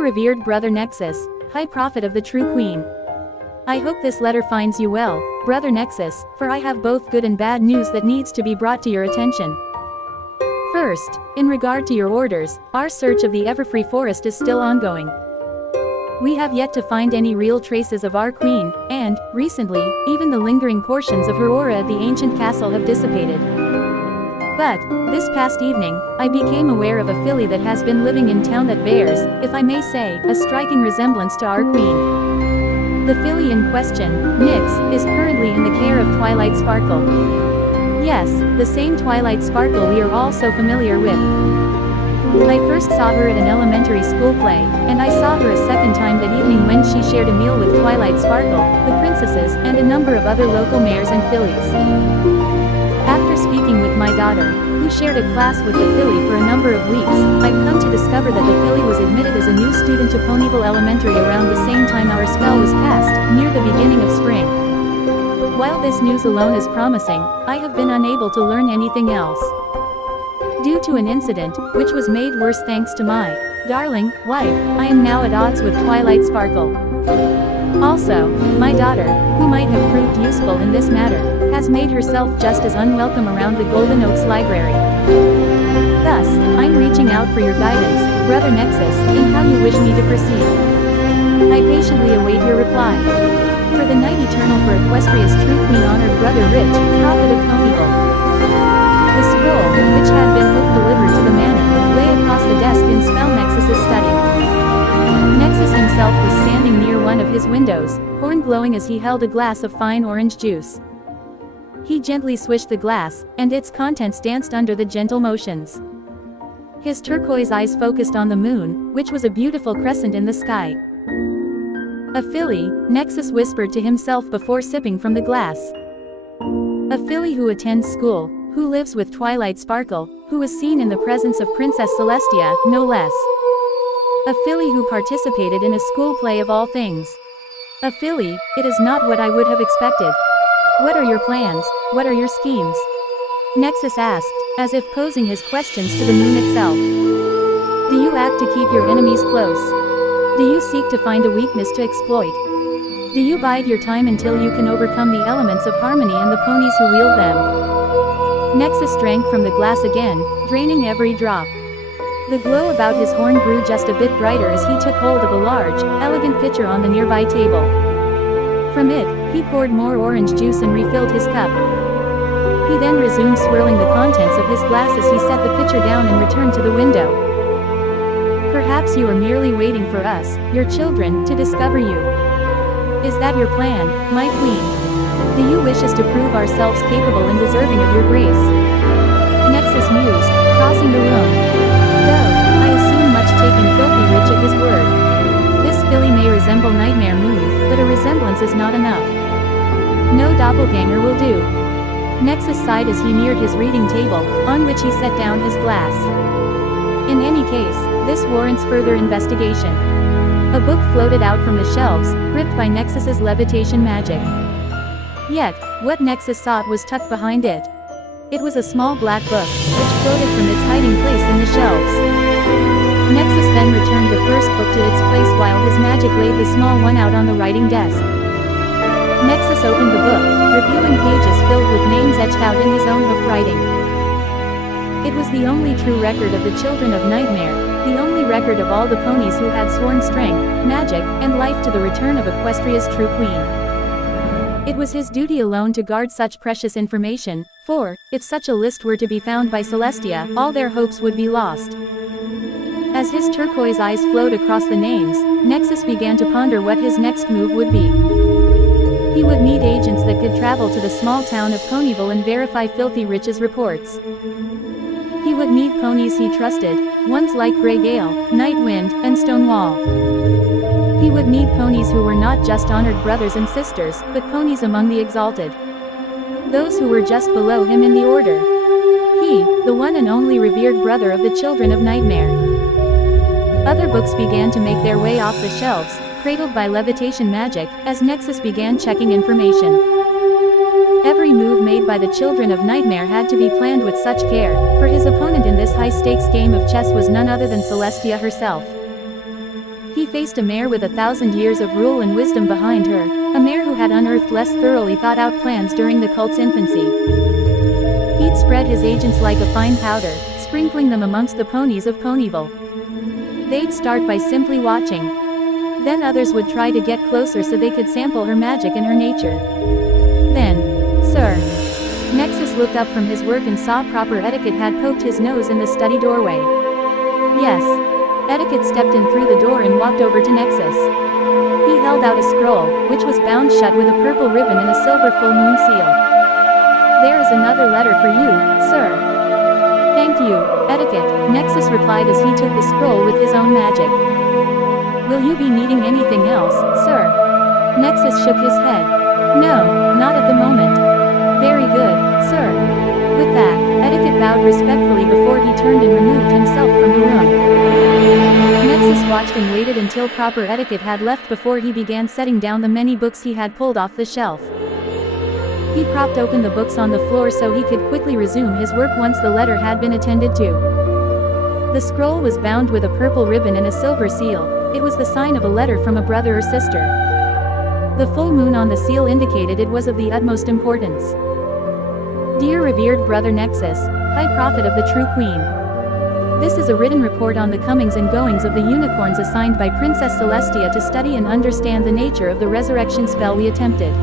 Dear revered brother Nexus, high prophet of the true queen. I hope this letter finds you well, brother Nexus, for I have both good and bad news that needs to be brought to your attention. First, in regard to your orders, our search of the Everfree Forest is still ongoing. We have yet to find any real traces of our queen, and, recently, even the lingering portions of her aura at the ancient castle have dissipated. But, this past evening, I became aware of a filly that has been living in town that bears, if I may say, a striking resemblance to our queen. The filly in question, Nyx, is currently in the care of Twilight Sparkle. Yes, the same Twilight Sparkle we are all so familiar with. I first saw her at an elementary school play, and I saw her a second time that evening when she shared a meal with Twilight Sparkle, the princesses, and a number of other local mares and fillies. After speaking with my daughter, who shared a class with the filly for a number of weeks, I've come to discover that the filly was admitted as a new student to Ponyville Elementary around the same time our spell was cast, near the beginning of spring. While this news alone is promising, I have been unable to learn anything else. Due to an incident, which was made worse thanks to my darling wife, I am now at odds with Twilight Sparkle. Also, my daughter, who might have proved useful in this matter, has made herself just as unwelcome around the Golden Oaks Library. Thus, I'm reaching out for your guidance, brother Nexus, in how you wish me to proceed. I patiently await your reply. For the night eternal for Equestria's true queen honored brother Rich, prophet of Ponyville. The scroll, which had been delivered to the manor, lay across the desk in Spell Nexus's study. Nexus himself was standing near one of his windows, horn glowing as he held a glass of fine orange juice. He gently swished the glass, and its contents danced under the gentle motions. His turquoise eyes focused on the moon, which was a beautiful crescent in the sky. A filly, Nexus whispered to himself before sipping from the glass. A filly who attends school, who lives with Twilight Sparkle, who was seen in the presence of Princess Celestia, no less. A filly who participated in a school play of all things. A filly, it is not what I would have expected. What are your plans, what are your schemes? Nexus asked, as if posing his questions to the moon itself. Do you act to keep your enemies close? Do you seek to find a weakness to exploit? Do you bide your time until you can overcome the elements of harmony and the ponies who wield them? Nexus drank from the glass again, draining every drop. The glow about his horn grew just a bit brighter as he took hold of a large, elegant pitcher on the nearby table. From it, he poured more orange juice and refilled his cup. He then resumed swirling the contents of his glass as he set the pitcher down and returned to the window. Perhaps you are merely waiting for us, your children, to discover you. Is that your plan, my queen? Do you wish us to prove ourselves capable and deserving of your grace? Nexus mused, crossing the room. Though, I assume much taking Filthy Rich at his word. This filly may resemble Nightmare Moon, but a resemblance is not enough. No doppelganger will do. Nexus sighed as he neared his reading table, on which he set down his glass. In any case, this warrants further investigation. A book floated out from the shelves, gripped by Nexus's levitation magic. Yet, what Nexus sought was tucked behind it. It was a small black book, which floated from its hiding place in the shelves. Nexus then returned the first book to its place while his magic laid the small one out on the writing desk. Nexus opened the book, revealing pages filled with names etched out in his own hoof writing. It was the only true record of the children of Nightmare, the only record of all the ponies who had sworn strength, magic, and life to the return of Equestria's true queen. It was his duty alone to guard such precious information, for, if such a list were to be found by Celestia, all their hopes would be lost. As his turquoise eyes flowed across the names, Nexus began to ponder what his next move would be. He would need agents that could travel to the small town of Ponyville and verify Filthy Rich's reports. He would need ponies he trusted, ones like Grey Gale, Nightwind, and Stonewall. He would need ponies who were not just honored brothers and sisters, but ponies among the exalted. Those who were just below him in the order. He, the one and only revered brother of the children of Nightmare. Other books began to make their way off the shelves, cradled by levitation magic, as Nexus began checking information. Every move made by the children of Nightmare had to be planned with such care, for his opponent in this high-stakes game of chess was none other than Celestia herself. He faced a mare with 1,000 years of rule and wisdom behind her, a mare who had unearthed less thoroughly thought-out plans during the cult's infancy. He'd spread his agents like a fine powder, sprinkling them amongst the ponies of Ponyville. They'd start by simply watching. Then others would try to get closer so they could sample her magic and her nature. Then, Sir Nexus looked up from his work and saw proper etiquette had poked his nose in the study doorway. Yes. Etiquette stepped in through the door and walked over to Nexus. He held out a scroll, which was bound shut with a purple ribbon and a silver full moon seal. There is another letter for you, sir. Thank you, Etiquette, Nexus replied as he took the scroll with his own magic. Will you be needing anything else, sir? Nexus shook his head. No, not at the moment. Very good, sir. With that, Etiquette bowed respectfully before he turned and removed himself from the room. Nexus watched and waited until proper etiquette had left before he began setting down the many books he had pulled off the shelf. He propped open the books on the floor so he could quickly resume his work once the letter had been attended to. The scroll was bound with a purple ribbon and a silver seal. It was the sign of a letter from a brother or sister. The full moon on the seal indicated it was of the utmost importance. Dear revered brother Nexus, High Prophet of the True Queen. This is a written report on the comings and goings of the unicorns assigned by Princess Celestia to study and understand the nature of the resurrection spell we attempted.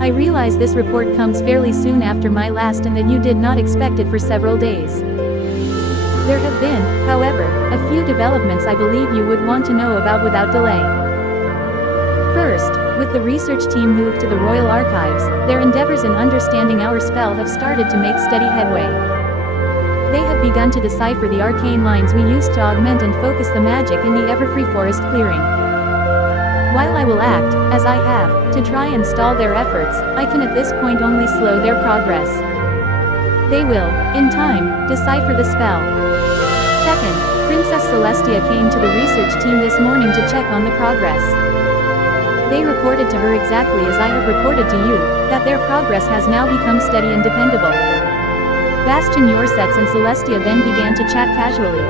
I realize this report comes fairly soon after my last and that you did not expect it for several days. There have been, however, a few developments I believe you would want to know about without delay. First, with the research team moved to the Royal Archives, their endeavors in understanding our spell have started to make steady headway. They have begun to decipher the arcane lines we used to augment and focus the magic in the Everfree Forest clearing. While I will act, as I have, to try and stall their efforts, I can at this point only slow their progress. They will, in time, decipher the spell. Second, Princess Celestia came to the research team this morning to check on the progress. They reported to her exactly as I have reported to you, that their progress has now become steady and dependable. Bastion Yorsets and Celestia then began to chat casually.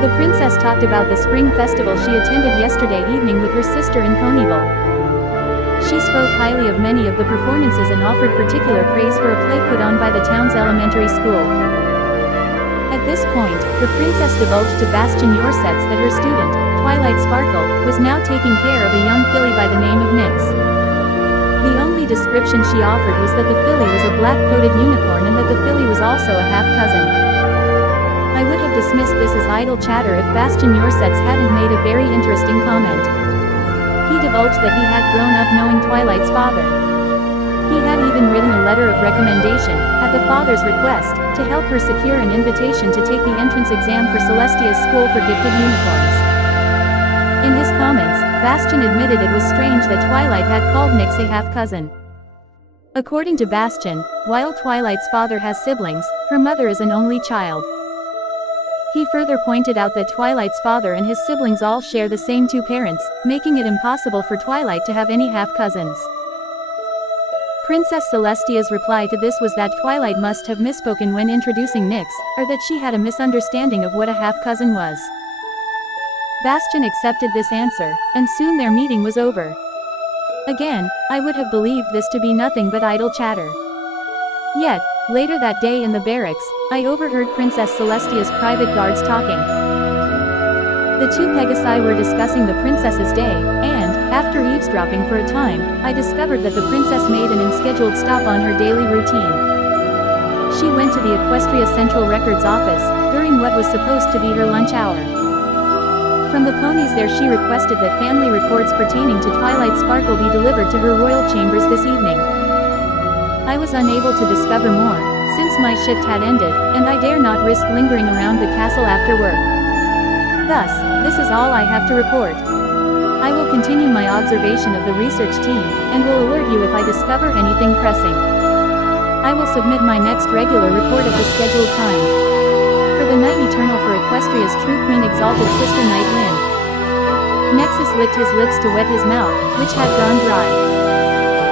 The princess talked about the spring festival she attended yesterday evening with her sister in Ponyville. She spoke highly of many of the performances and offered particular praise for a play put on by the town's elementary school. At this point, the princess divulged to Bastion Yorsets that her student, Twilight Sparkle, was now taking care of a young filly by the name of Nyx. The only description she offered was that the filly was a black-coated unicorn and that the filly was also a half-cousin. I would have dismissed this as idle chatter if Bastion Yorsets hadn't made a very interesting comment. He divulged that he had grown up knowing Twilight's father. He had even written a letter of recommendation, at the father's request, to help her secure an invitation to take the entrance exam for Celestia's School for Gifted Unicorns. In his comments, Bastion admitted it was strange that Twilight had called Nyx a half-cousin. According to Bastion, while Twilight's father has siblings, her mother is an only child. He further pointed out that Twilight's father and his siblings all share the same two parents, making it impossible for Twilight to have any half-cousins. Princess Celestia's reply to this was that Twilight must have misspoken when introducing Nyx, or that she had a misunderstanding of what a half-cousin was. Bastion accepted this answer, and soon their meeting was over. Again, I would have believed this to be nothing but idle chatter. Yet, later that day in the barracks, I overheard Princess Celestia's private guards talking. The two Pegasi were discussing the princess's day, and, after eavesdropping for a time, I discovered that the princess made an unscheduled stop on her daily routine. She went to the Equestria Central Records office, during what was supposed to be her lunch hour. From the ponies there she requested that family records pertaining to Twilight Sparkle be delivered to her royal chambers this evening. I was unable to discover more, since my shift had ended, and I dare not risk lingering around the castle after work. Thus, this is all I have to report. I will continue my observation of the research team, and will alert you if I discover anything pressing. I will submit my next regular report at the scheduled time. For the night eternal for Equestria's true queen exalted sister Night Lynn. Nexus licked his lips to wet his mouth, which had gone dry.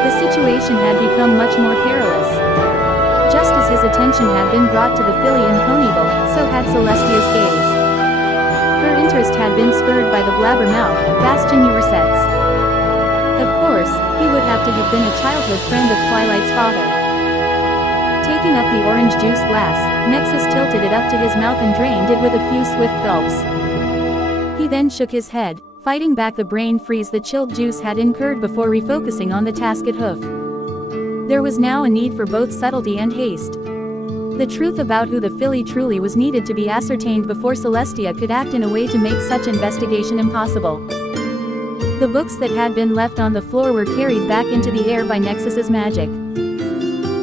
The situation had become much more perilous. Just as his attention had been brought to the filly in Ponyville, so had Celestia's gaze. Her interest had been spurred by the blabbermouth, Bastion Yorsets. Of course, he would have to have been a childhood friend of Twilight's father. Taking up the orange juice glass, Nexus tilted it up to his mouth and drained it with a few swift gulps. He then shook his head, fighting back the brain freeze the chilled juice had incurred before refocusing on the task at hoof. There was now a need for both subtlety and haste. The truth about who the filly truly was needed to be ascertained before Celestia could act in a way to make such investigation impossible. The books that had been left on the floor were carried back into the air by Nexus's magic.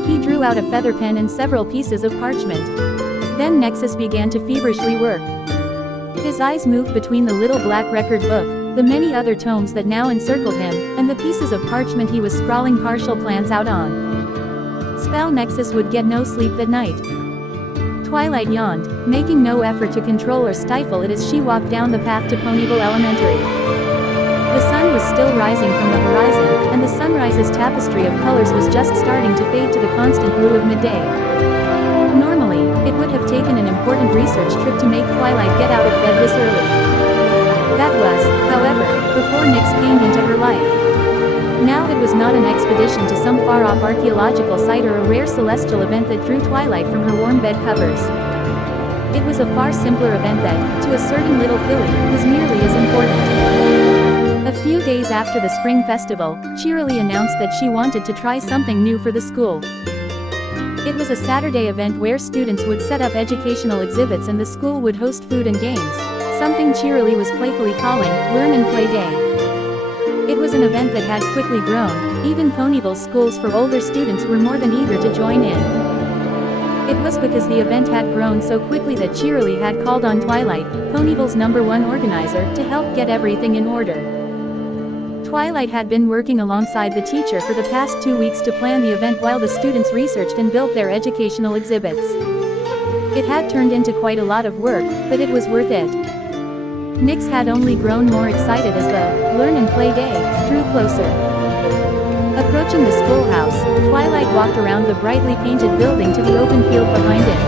He drew out a feather pen and several pieces of parchment. Then Nexus began to feverishly work. His eyes moved between the little black record book, the many other tomes that now encircled him, and the pieces of parchment he was scrawling partial plans out on. Spell Nexus would get no sleep that night. Twilight yawned, making no effort to control or stifle it as she walked down the path to Ponyville Elementary. The sun was still rising from the horizon, and the sunrise's tapestry of colors was just starting to fade to the constant blue of midday. Normally, it would have taken an important research trip to make Twilight get out of bed this early. That was, however, before Nyx came into her life. Now it was not an expedition to some far-off archaeological site or a rare celestial event that drew Twilight from her warm bed covers. It was a far simpler event that, to a certain little filly, was nearly as important. A few days after the spring festival, Cheerilee announced that she wanted to try something new for the school. It was a Saturday event where students would set up educational exhibits and the school would host food and games, something Cheerilee was playfully calling, Learn and Play Day. It was an event that had quickly grown, even Ponyville's schools for older students were more than eager to join in. It was because the event had grown so quickly that Cheerilee had called on Twilight, Ponyville's #1 organizer, to help get everything in order. Twilight had been working alongside the teacher for the past 2 weeks to plan the event while the students researched and built their educational exhibits. It had turned into quite a lot of work, but it was worth it. Nyx had only grown more excited as the Learn and Play Day drew closer. Approaching the schoolhouse, Twilight walked around the brightly painted building to the open field behind it.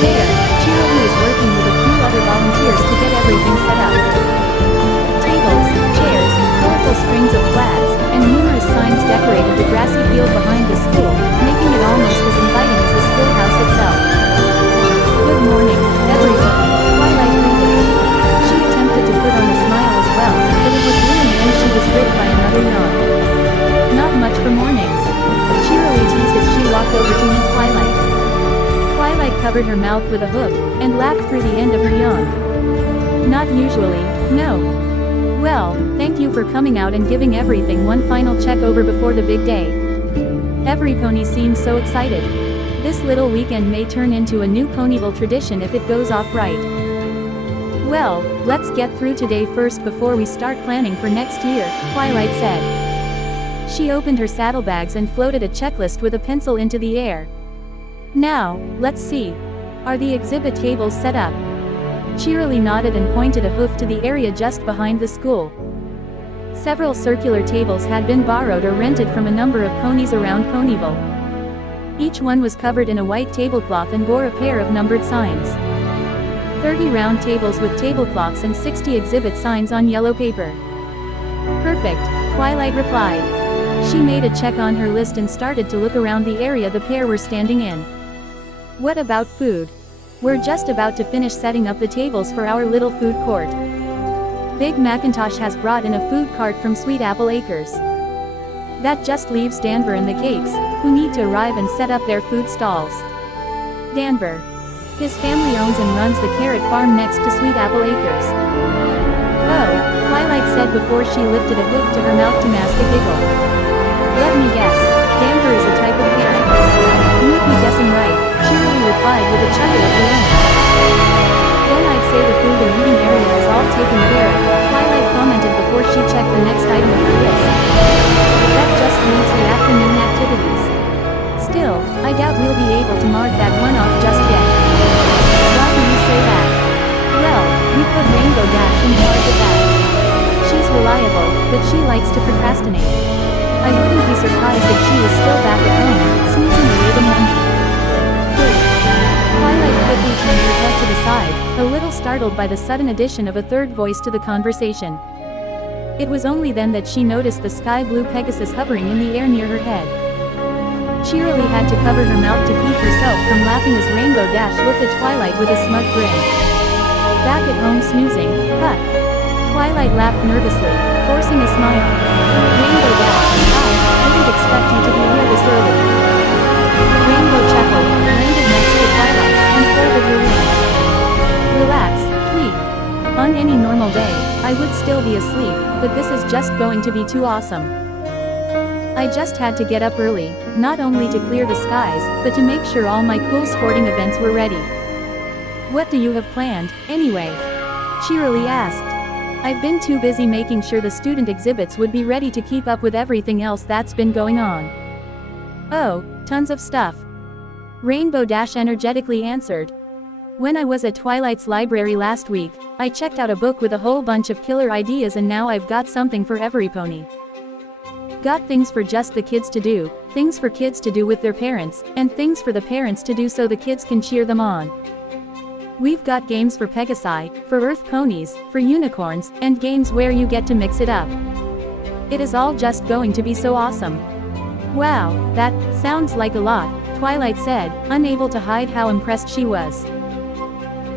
There, Cheerilee was working with a few other volunteers to get everything set up. Tables, chairs, colorful strings of flags, and numerous signs decorated the grassy field behind the school, making it almost as inviting as the schoolhouse itself. Good morning, everyone, Twilight greeted. She attempted to put on a smile as well, but it was ruined when she was gripped by another yawn. Not much for mornings. Cheerilee teased as she walked over to meet Twilight. Twilight covered her mouth with a hoof, and laughed through the end of her yawn. Not usually, no. Well, thank you for coming out and giving everything one final check over before the big day. Every pony seems so excited. This little weekend may turn into a new Ponyville tradition if it goes off right. Well, let's get through today first before we start planning for next year, Twilight said. She opened her saddlebags and floated a checklist with a pencil into the air. Now, let's see. Are the exhibit tables set up? Cheerilee nodded and pointed a hoof to the area just behind the school. Several circular tables had been borrowed or rented from a number of ponies around Ponyville. Each one was covered in a white tablecloth and bore a pair of numbered signs. 30 round tables with tablecloths and 60 exhibit signs on yellow paper. Perfect, Twilight replied. She made a check on her list and started to look around the area the pair were standing in. What about food? We're just about to finish setting up the tables for our little food court. Big Macintosh has brought in a food cart from Sweet Apple Acres. That just leaves Danver and the Cakes, who need to arrive and set up their food stalls. Danver. His family owns and runs the carrot farm next to Sweet Apple Acres. Oh, Twilight said before she lifted a hoof to her mouth to mask a giggle. Let me guess, Danver is a type of carrot. You'd be guessing right, Cheerilee replied with a chuckle at the end. Then I'd say the food and eating area is all taken care of, Twilight commented before she checked the next item of her list. That just leaves the afternoon activities. Still, I doubt we'll be able to mark that one off just yet. Why do you say that? Well, we put Rainbow Dash in charge of that. She's reliable, but she likes to procrastinate. I wouldn't be surprised if she was still back at home, snoozing away the morning. Wait. Twilight quickly turned her head to the side, a little startled by the sudden addition of a third voice to the conversation. It was only then that she noticed the sky-blue Pegasus hovering in the air near her head. Cheerily had to cover her mouth to keep herself from laughing as Rainbow Dash looked at Twilight with a smug grin. Back at home snoozing, huh? Twilight laughed nervously, forcing a smile. Rainbow Dash, I didn't expect you to be here this early. Rainbow chuckled, landed next to Twilight, and folded her wings. Relax, please. On any normal day, I would still be asleep, but this is just going to be too awesome. I just had to get up early, not only to clear the skies, but to make sure all my cool sporting events were ready. What do you have planned, anyway? Cheerily asked. I've been too busy making sure the student exhibits would be ready to keep up with everything else that's been going on. Oh, tons of stuff. Rainbow Dash energetically answered. When I was at Twilight's library last week, I checked out a book with a whole bunch of killer ideas, and now I've got something for every pony. Got things for just the kids to do, things for kids to do with their parents, and things for the parents to do so the kids can cheer them on. We've got games for Pegasi, for Earth ponies, for unicorns, and games where you get to mix it up. It is all just going to be so awesome. Wow, that sounds like a lot, Twilight said, unable to hide how impressed she was.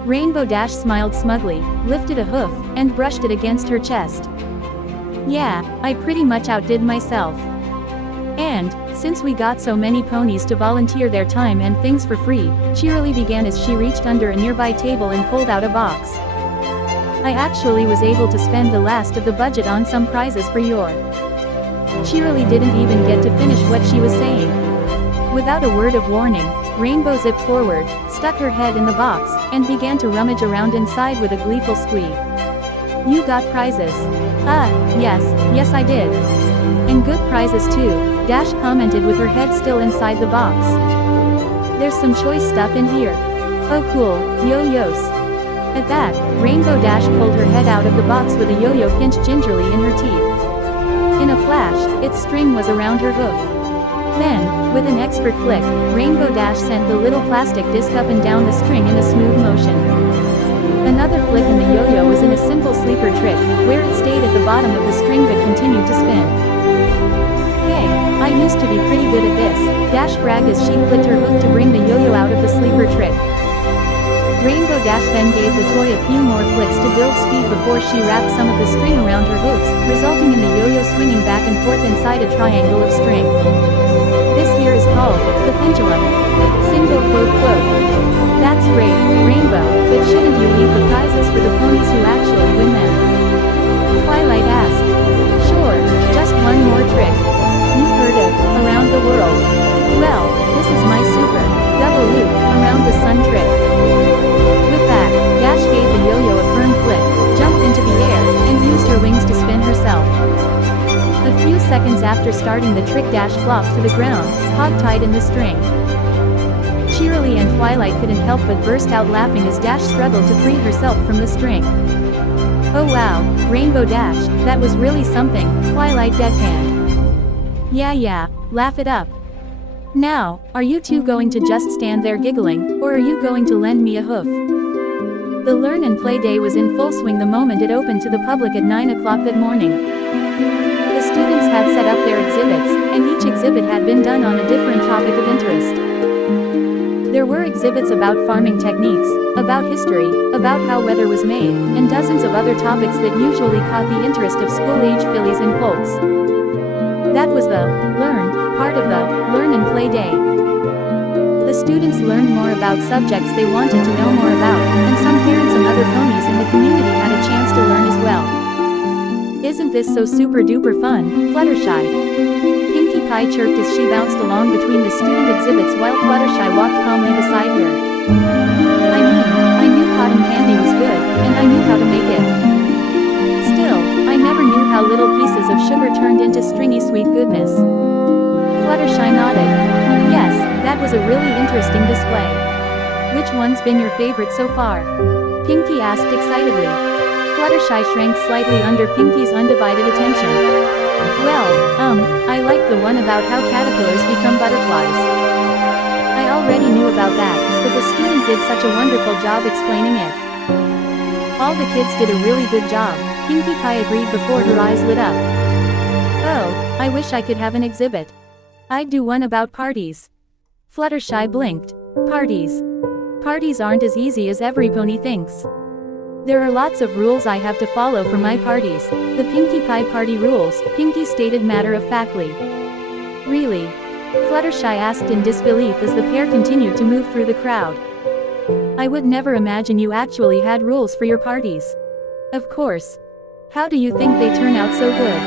Rainbow Dash smiled smugly, lifted a hoof, and brushed it against her chest. Yeah, I pretty much outdid myself. And, since we got so many ponies to volunteer their time and things for free, Cheerily began as she reached under a nearby table and pulled out a box. I actually was able to spend the last of the budget on some prizes for your. Cheerily didn't even get to finish what she was saying. Without a word of warning, Rainbow zipped forward, stuck her head in the box, and began to rummage around inside with a gleeful squeak. You got prizes. Yes I did. And good prizes too, Dash commented with her head still inside the box. There's some choice stuff in here. Oh cool, yo-yos. At that, Rainbow Dash pulled her head out of the box with a yo-yo pinched gingerly in her teeth. In a flash, its string was around her hoof. Then, with an expert flick, Rainbow Dash sent the little plastic disc up and down the string in a smooth motion. Another flick and the yo-yo was in a simple sleeper trick, where it stayed at the bottom of the string but continued to spin. Hey, I used to be pretty good at this, Dash bragged as she flicked her hoof to bring the yo-yo out of the sleeper trick. Rainbow Dash then gave the toy a few more flicks to build speed before she wrapped some of the string around her hooves, resulting in the yo-yo swinging back and forth inside a triangle of string. This here is called the pendulum. Single quote quote. That's great, Rainbow, but shouldn't you leave the prizes for the ponies who actually win them? Twilight asked. Sure, just one more trick. You've heard of Around the World. Well, this is my super double loop around the sun trick. With that, Dash gave the yo-yo a firm flick, jumped into the air, and used her wings to spin herself. A few seconds after starting the trick, Dash flopped to the ground, hog-tied in the string. Cheerily and Twilight couldn't help but burst out laughing as Dash struggled to free herself from the string. Oh wow, Rainbow Dash, that was really something, Twilight deadpanned. Yeah, laugh it up. Now, are you two going to just stand there giggling, or are you going to lend me a hoof? The Learn and Play Day was in full swing the moment it opened to the public at 9 o'clock that morning. The students had set up their exhibits, and each exhibit had been done on a different topic of interest. There were exhibits about farming techniques, about history, about how weather was made, and dozens of other topics that usually caught the interest of school-age fillies and colts. That was the Learn part of the Learn and Play Day. The students learned more about subjects they wanted to know more about, and some parents and other ponies in the community had a chance to learn as well. Isn't this so super duper fun, Fluttershy? Pinkie Pie chirped as she bounced along between the student exhibits while Fluttershy walked calmly beside her. I knew cotton candy was good, and I knew how to make it. Still, I never knew how little pieces of sugar turned into stringy sweet goodness. Fluttershy nodded. Yes, that was a really interesting display. Which one's been your favorite so far? Pinkie asked excitedly. Fluttershy shrank slightly under Pinkie's undivided attention. Well, I liked the one about how caterpillars become butterflies. I already knew about that, but the student did such a wonderful job explaining it. All the kids did a really good job, Pinkie Pie agreed before her eyes lit up. Oh, I wish I could have an exhibit. I'd do one about parties. Fluttershy blinked. Parties. Parties aren't as easy as every pony thinks. There are lots of rules I have to follow for my parties. The Pinkie Pie party rules, Pinkie stated matter-of-factly. Really? Fluttershy asked in disbelief as the pair continued to move through the crowd. I would never imagine you actually had rules for your parties. Of course. How do you think they turn out so good?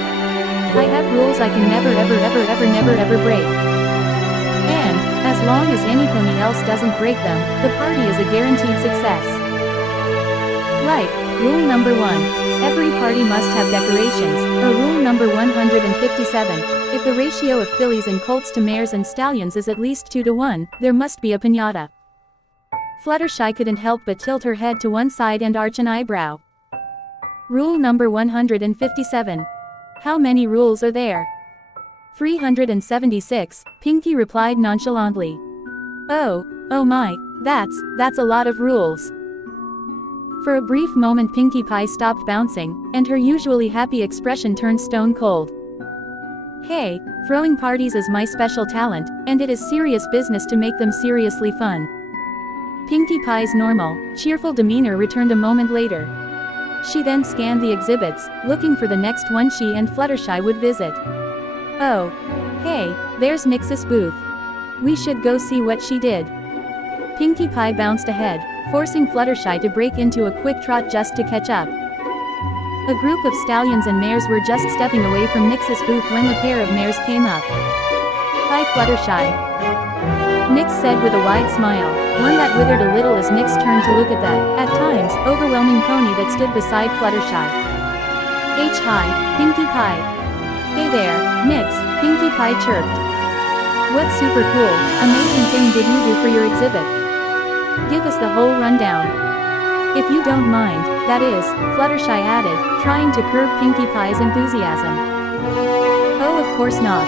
I have rules I can never ever break. And, as long as any pony else doesn't break them, the party is a guaranteed success. Like, rule number 1. Every party must have decorations, or rule number 157. If the ratio of fillies and colts to mares and stallions is at least 2 to 1, there must be a piñata. Fluttershy couldn't help but tilt her head to one side and arch an eyebrow. Rule number 157. How many rules are there? 376, Pinkie replied nonchalantly. Oh my, that's a lot of rules. For a brief moment Pinkie Pie stopped bouncing, and her usually happy expression turned stone cold. Hey, throwing parties is my special talent, and it is serious business to make them seriously fun. Pinkie Pie's normal, cheerful demeanor returned a moment later. She then scanned the exhibits, looking for the next one she and Fluttershy would visit. Oh. Hey, there's Nix's booth. We should go see what she did. Pinkie Pie bounced ahead, forcing Fluttershy to break into a quick trot just to catch up. A group of stallions and mares were just stepping away from Nix's booth when the pair of mares came up. Hi Fluttershy. Nix said with a wide smile, one that withered a little as Nix turned to look at the, at times, overwhelming pony that stood beside Fluttershy. Hi, Pinkie Pie. Hey there, Nix, Pinkie Pie chirped. What super cool, amazing thing did you do for your exhibit? Give us the whole rundown. If you don't mind, that is, Fluttershy added, trying to curb Pinkie Pie's enthusiasm. Oh of course not,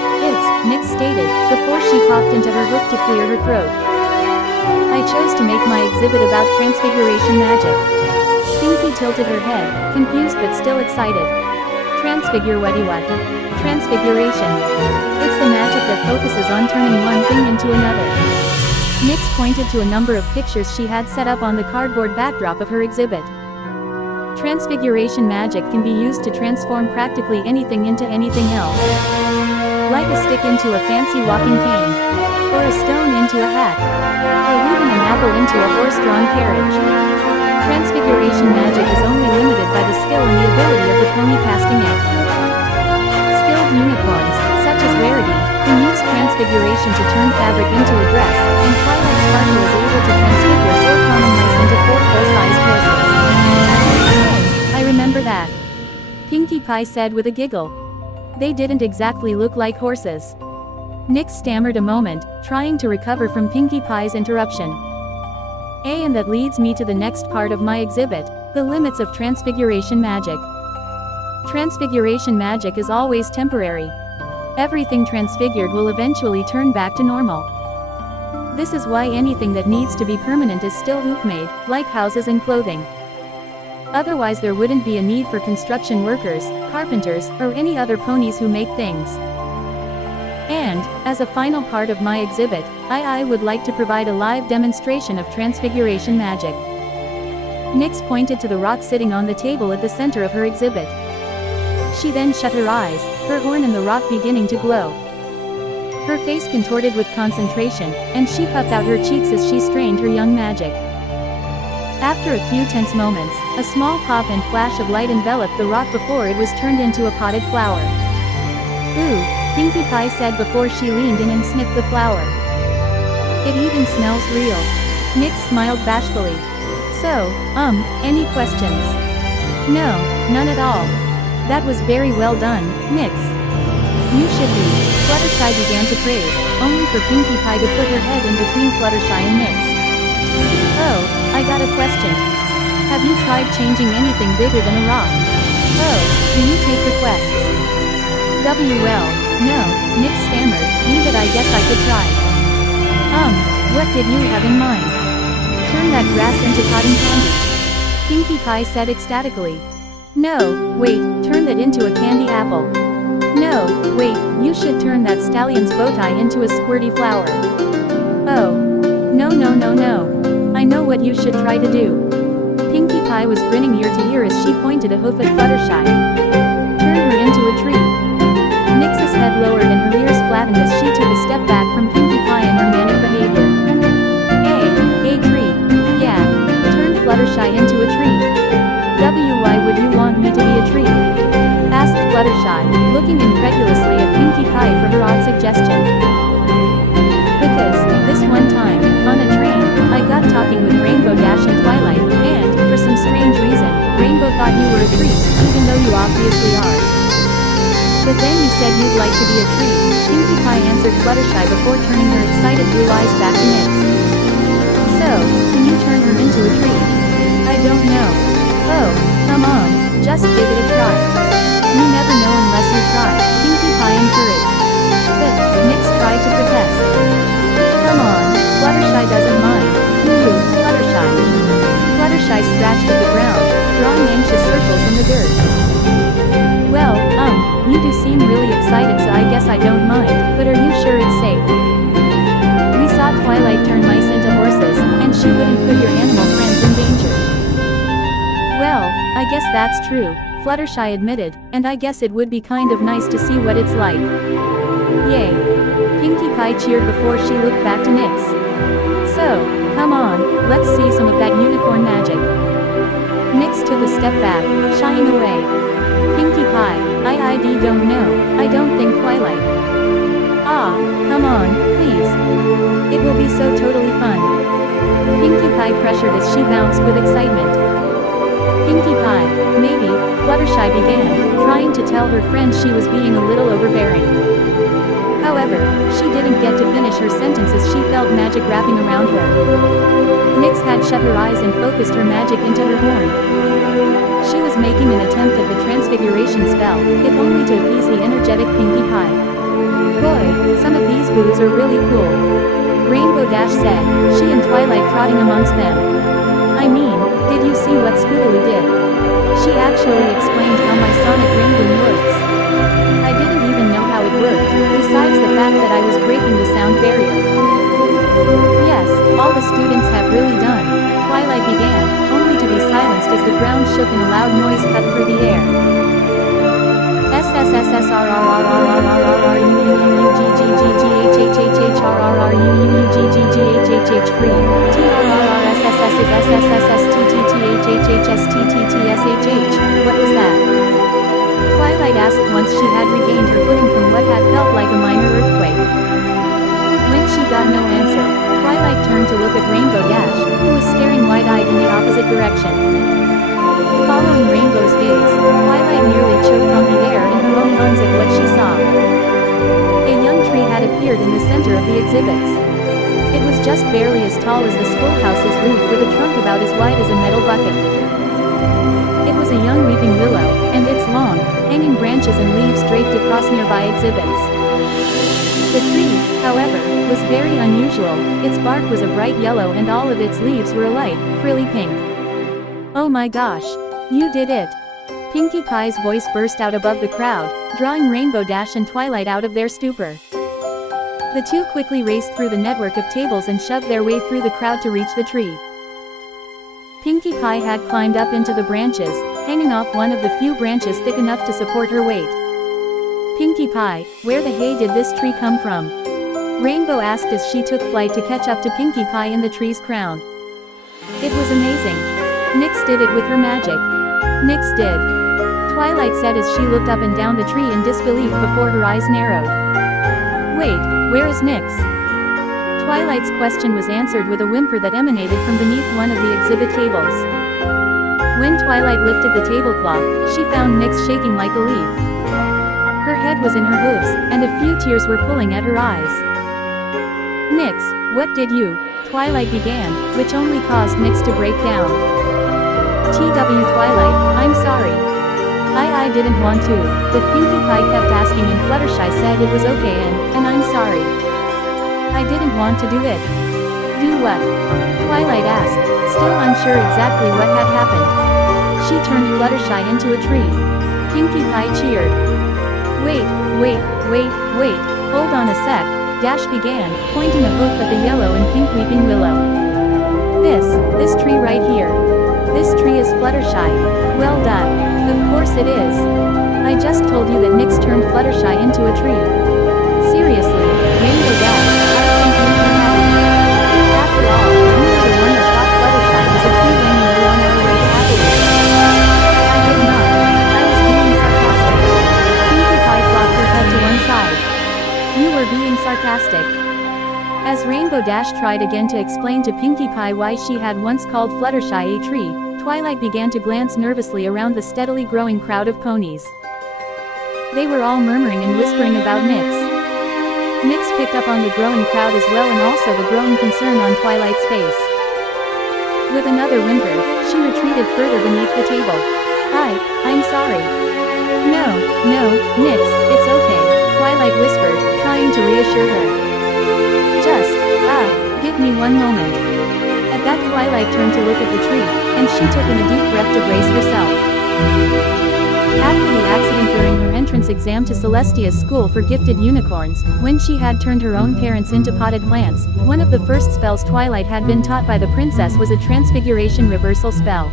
Nix stated, before she coughed into her hoof to clear her throat. I chose to make my exhibit about transfiguration magic. Pinkie tilted her head, confused but still excited. Transfigure what? Transfiguration. It's the magic that focuses on turning one thing into another. Nix pointed to a number of pictures she had set up on the cardboard backdrop of her exhibit. Transfiguration magic can be used to transform practically anything into anything else. Like a stick into a fancy walking cane. Or a stone into a hat. Or even an apple into a horse-drawn carriage. Transfiguration magic is only limited by the skill and the ability of the pony casting it. Skilled unicorns, such as Rarity, can use transfiguration to turn fabric into a dress, and Twilight Sparkle is able to transfigure 4 common mice into 4 full-sized horses. I remember that. Pinkie Pie said with a giggle. They didn't exactly look like horses. Nix stammered a moment, trying to recover from Pinkie Pie's interruption. And that leads me to the next part of my exhibit, the limits of transfiguration magic. Transfiguration magic is always temporary. Everything transfigured will eventually turn back to normal. This is why anything that needs to be permanent is still hoof-made, like houses and clothing. Otherwise there wouldn't be a need for construction workers, carpenters, or any other ponies who make things. And, as a final part of my exhibit, I would like to provide a live demonstration of transfiguration magic. Nix pointed to the rock sitting on the table at the center of her exhibit. She then shut her eyes, her horn and the rock beginning to glow. Her face contorted with concentration, and she puffed out her cheeks as she strained her young magic. After a few tense moments, a small pop and flash of light enveloped the rock before it was turned into a potted flower. Ooh, Pinkie Pie said before she leaned in and sniffed the flower. It even smells real. Nix smiled bashfully. So, any questions? No, none at all. That was very well done, Nix. You should be. Fluttershy began to praise, only for Pinkie Pie to put her head in between Fluttershy and Nix. Oh, I got a question. Have you tried changing anything bigger than a rock? Oh, do you take requests? Well, no, Nix stammered, but I guess I could try. What did you have in mind? Turn that grass into cotton candy. Pinkie Pie said ecstatically. No, wait, turn that into a candy apple. No, wait, you should turn that stallion's bow tie into a squirty flower. Oh. No no no no. I know what you should try to do. Pinkie Pie was grinning ear to ear as she pointed a hoof at Fluttershy. Turn her into a tree. Nix's head lowered and her ears flattened as she took a step back from Pinkie Pie and her manic behavior. A tree. Yeah. Turn Fluttershy into a tree. Why would you want me to be a tree? Asked Fluttershy, looking incredulously at Pinkie Pie for her odd suggestion. Because, this one time, on a train, I got talking with Rainbow Dash and Twilight, and, for some strange reason, Rainbow thought you were a tree, even though you obviously aren't. But then you said you'd like to be a tree, Pinkie Pie answered Fluttershy before turning her excited blue eyes back to Nix. So, can you turn her into a tree? I don't know. Oh, come on, just give it a try. You never know unless you try, Pinkie Pie encouraged. But, Nix tried to protest. Come on, Fluttershy doesn't mind. Fluttershy. Fluttershy scratched at the ground, drawing anxious circles in the dirt. Well, you do seem really excited, so I guess I don't mind, but are you sure it's safe? We saw Twilight turn mice into horses, and she wouldn't put your animal friends in danger. Well, I guess that's true, Fluttershy admitted, and I guess it would be kind of nice to see what it's like. Yay! Pinkie Pie cheered before she looked back to Nix. So, come on, let's see some of that unicorn magic. Nix took a step back, shying away. Pinkie Pie, I don't know, I don't think Twilight. Ah, come on, please. It will be so totally fun. Pinkie Pie pressured as she bounced with excitement. Pinkie Pie, maybe, Fluttershy began, trying to tell her friend she was being a little overbearing. However, she didn't get to finish her sentence as she felt magic wrapping around her. Nix had shut her eyes and focused her magic into her horn. She was making an attempt at the transfiguration spell, if only to appease the energetic Pinkie Pie. Boy, some of these boos are really cool. Rainbow Dash said, she and Twilight trotting amongst them. I mean, did you see what Scootaloo did? She actually explained how my sonic rainbow works. I didn't even know how it worked, besides the fact that I was breaking the sound barrier. Yes, all the students have really done, Twilight began, only to be silenced as the ground shook and a loud noise cut through the air. What was that? Twilight asked once she had regained her footing from what had felt like a minor earthquake. When she got no answer, Twilight turned to look at Rainbow Dash, who was staring wide-eyed in the opposite direction. Following Rainbow's gaze, Twilight nearly choked on the air in her own lungs at what she saw. A young tree had appeared in the center of the exhibits. It was just barely as tall as the schoolhouse's roof with a trunk about as wide as a metal bucket. It was a young weeping willow, and its long, hanging branches and leaves draped across nearby exhibits. The tree, however, was very unusual. Its bark was a bright yellow and all of its leaves were a light, frilly pink. Oh my gosh! You did it! Pinkie Pie's voice burst out above the crowd, drawing Rainbow Dash and Twilight out of their stupor. The two quickly raced through the network of tables and shoved their way through the crowd to reach the tree. Pinkie Pie had climbed up into the branches, hanging off one of the few branches thick enough to support her weight. Pinkie Pie, where the hay did this tree come from? Rainbow asked as she took flight to catch up to Pinkie Pie in the tree's crown. It was amazing. Nix did it with her magic. Nix did. Twilight said as she looked up and down the tree in disbelief before her eyes narrowed. Wait, where is Nix? Twilight's question was answered with a whimper that emanated from beneath one of the exhibit tables. When Twilight lifted the tablecloth, she found Nix shaking like a leaf. Her head was in her hooves, and a few tears were pulling at her eyes. Nix, what did you? Twilight began, which only caused Nix to break down. Twilight, I'm sorry. I didn't want to, but Pinkie Pie kept asking and Fluttershy said it was okay and I'm sorry. I didn't want to do it. Do what? Twilight asked, still unsure exactly what had happened. She turned Fluttershy into a tree. Pinkie Pie cheered. Wait, hold on a sec, Dash began, pointing a hoof at the yellow and pink weeping willow. This tree right here. This tree is Fluttershy. Well done. Of course it is. I just told you that Nyx turned Fluttershy into a tree. Seriously, Rainbow Dash, I think you can have it. After all, you were the one that thought Fluttershy was a tree when you were on our way to happiness. I did not. I was being sarcastic. Pinkie Pie flopped her head to one side. You were being sarcastic. As Rainbow Dash tried again to explain to Pinkie Pie why she had once called Fluttershy a tree, Twilight began to glance nervously around the steadily growing crowd of ponies. They were all murmuring and whispering about Nyx. Nyx picked up on the growing crowd as well and also the growing concern on Twilight's face. With another whimper, she retreated further beneath the table. I'm sorry. No, Nyx, it's okay, Twilight whispered, trying to reassure her. Just, give me one moment. At that Twilight turned to look at the tree, and she took in a deep breath to brace herself. After the accident during her entrance exam to Celestia's school for gifted unicorns, when she had turned her own parents into potted plants, one of the first spells Twilight had been taught by the princess was a transfiguration reversal spell.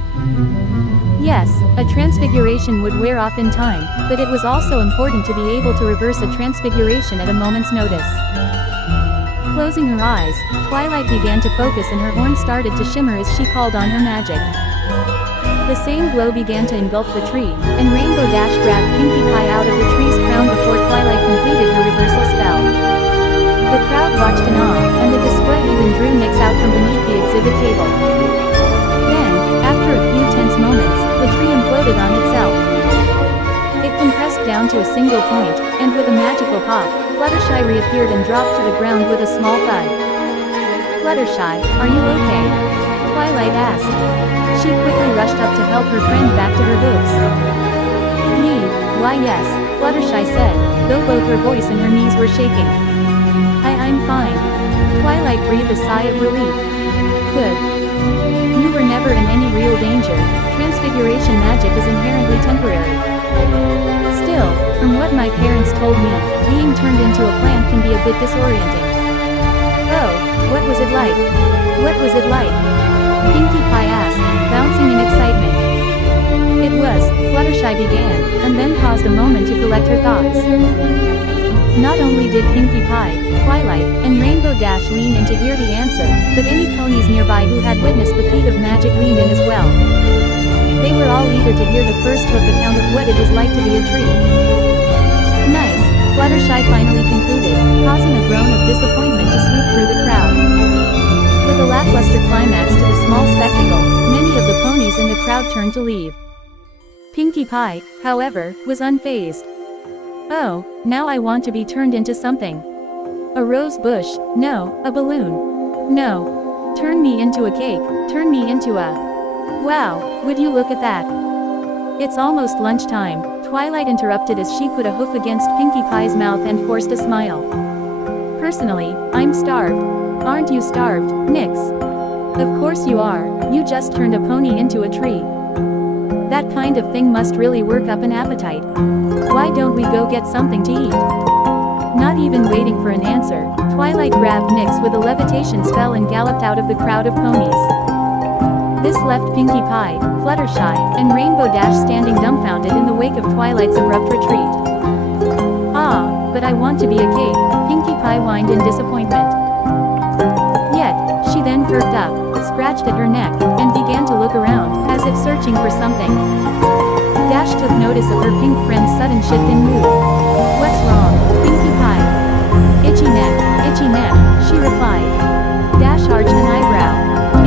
Yes, a transfiguration would wear off in time, but it was also important to be able to reverse a transfiguration at a moment's notice. Closing her eyes, Twilight began to focus and her horn started to shimmer as she called on her magic. The same glow began to engulf the tree, and Rainbow Dash grabbed Pinkie Pie out of the tree's crown before Twilight completed her reversal spell. The crowd watched in awe, and the display even drew Nyx out from beneath the exhibit table. Then, after a few tense moments, the tree imploded on itself. It compressed down to a single point, and with a magical pop, Fluttershy reappeared and dropped to the ground with a small thud. Fluttershy, are you okay? Twilight asked. She quickly rushed up to help her friend back to her hooves. Me? Why yes, Fluttershy said, though both her voice and her knees were shaking. I'm fine. Twilight breathed a sigh of relief. Good. You were never in any real danger. Transfiguration magic is inherently temporary. Still, from what my parents told me, being turned into a plant can be a bit disorienting. Oh, what was it like? What was it like? Pinkie Pie asked, bouncing in excitement. It was, Fluttershy began, and then paused a moment to collect her thoughts. Not only did Pinkie Pie, Twilight, and Rainbow Dash lean in to hear the answer, but any ponies nearby who had witnessed the feat of magic leaned in as well. They were all eager to hear the first hoof account of what it was like to be a tree. Nice, Fluttershy finally concluded, causing a groan of disappointment to sweep through the crowd. With a lackluster climax to the small spectacle, many of the ponies in the crowd turned to leave. Pinkie Pie, however, was unfazed. Oh, now I want to be turned into something. A rose bush, no, a balloon. No. Turn me into a cake, turn me into a... Wow, would you look at that? It's almost lunchtime, Twilight interrupted as she put a hoof against Pinkie Pie's mouth and forced a smile. Personally, I'm starved. Aren't you starved, Nyx? Of course you are, you just turned a pony into a tree. That kind of thing must really work up an appetite. Why don't we go get something to eat? Not even waiting for an answer, Twilight grabbed Nyx with a levitation spell and galloped out of the crowd of ponies. This left Pinkie Pie, Fluttershy, and Rainbow Dash standing dumbfounded in the wake of Twilight's abrupt retreat. Ah, but I want to be a cake, Pinkie Pie whined in disappointment. Yet, she then perked up, scratched at her neck, and began to look around, as if searching for something. Dash took notice of her pink friend's sudden shift in mood. What's wrong, Pinkie Pie? Itchy neck, she replied. Dash arched an eyebrow.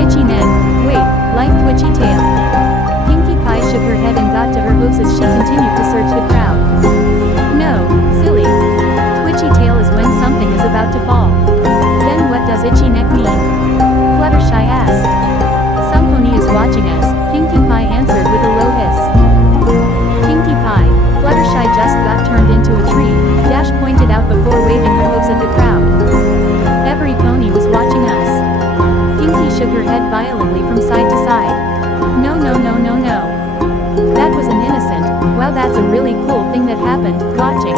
Itchy neck, wait, like twitchy tail. Pinkie Pie shook her head and got to her hooves as she continued to search the crowd. No, silly. Twitchy tail is when something is about to fall. Then what does itchy neck mean? Fluttershy asked. Some pony is watching us, Pinkie Pie answered with a low hiss. Pinkie Pie, Fluttershy just got turned into a tree, Dash pointed out before waving her hooves at the crowd. Every pony was watching us. thing that happened, watching.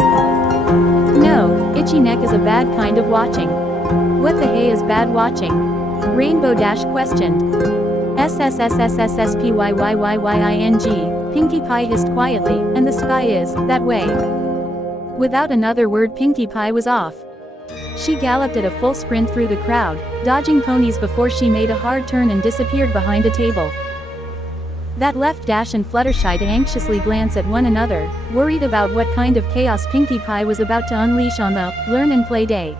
No, itchy neck is a bad kind of watching. What the hey is bad watching? Rainbow Dash questioned. SSSSSSPYYYYYING, Pinkie Pie hissed quietly, and the sky is, that way. Without another word, Pinkie Pie was off. She galloped at a full sprint through the crowd, dodging ponies before she made a hard turn and disappeared behind a table. That left Dash and Fluttershy to anxiously glance at one another, worried about what kind of chaos Pinkie Pie was about to unleash on the Learn and Play Day.